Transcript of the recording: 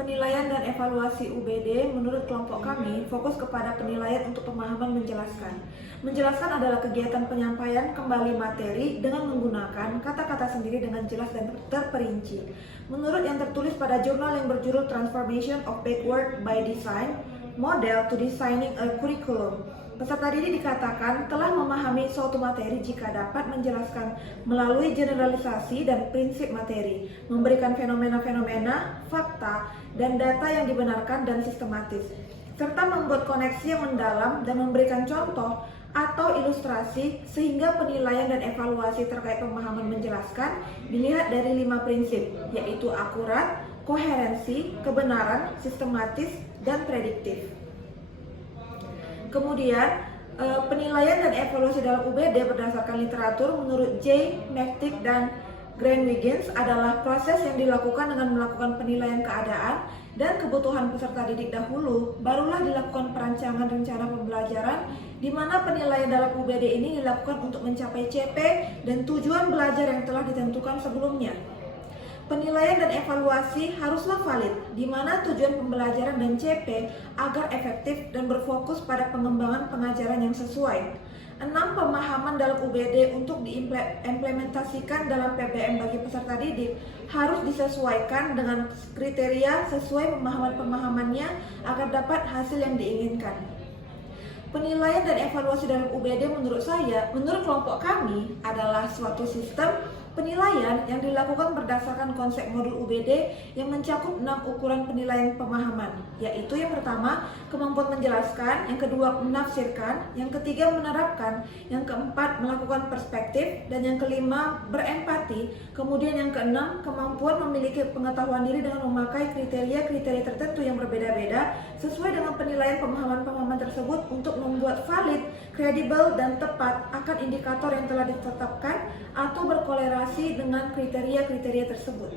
Penilaian dan evaluasi UBD menurut kelompok kami fokus kepada penilaian untuk pemahaman menjelaskan. Menjelaskan adalah kegiatan penyampaian kembali materi dengan menggunakan kata-kata sendiri dengan jelas dan terperinci. Menurut yang tertulis pada jurnal yang berjudul Transformation of Backward by Design, Model to Designing a Curriculum, peserta didik dikatakan telah memahami suatu materi jika dapat menjelaskan melalui generalisasi dan prinsip materi, memberikan fenomena-fenomena, fakta, dan data yang dibenarkan dan sistematis, serta membuat koneksi yang mendalam dan memberikan contoh atau ilustrasi sehingga penilaian dan evaluasi terkait pemahaman menjelaskan dilihat dari 5 prinsip, yaitu akurat, koherensi, kebenaran, sistematis, dan prediktif. Kemudian, penilaian dan evaluasi dalam UBD berdasarkan literatur menurut J. McTighe dan Granwiggins adalah proses yang dilakukan dengan melakukan penilaian keadaan dan kebutuhan peserta didik dahulu, barulah dilakukan perancangan rencana pembelajaran di mana penilaian dalam UBD ini dilakukan untuk mencapai CP dan tujuan belajar yang telah ditentukan sebelumnya. Penilaian dan evaluasi haruslah valid, di mana tujuan pembelajaran dan CP agar efektif dan berfokus pada pengembangan pengajaran yang sesuai. 6. Pemahaman dalam UBD untuk diimplementasikan dalam PBM bagi peserta didik harus disesuaikan dengan kriteria sesuai pemahaman-pemahamannya agar dapat hasil yang diinginkan. Penilaian dan evaluasi dalam UBD menurut kelompok kami adalah suatu sistem penilaian yang dilakukan berdasarkan konsep modul UBD yang mencakup 6 ukuran penilaian pemahaman, yaitu yang pertama, kemampuan menjelaskan, yang kedua, menafsirkan, yang ketiga, menerapkan, yang keempat, melakukan perspektif, dan yang kelima, berempati, kemudian yang keenam, kemampuan memiliki pengetahuan diri dengan memakai kriteria-kriteria tertentu yang berbeda-beda sesuai dengan penilaian pemahaman-pemahaman tersebut untuk membuat valid, kredibel, dan tepat akan indikator yang telah ditetapkan atau berkolerasi dengan kriteria-kriteria tersebut.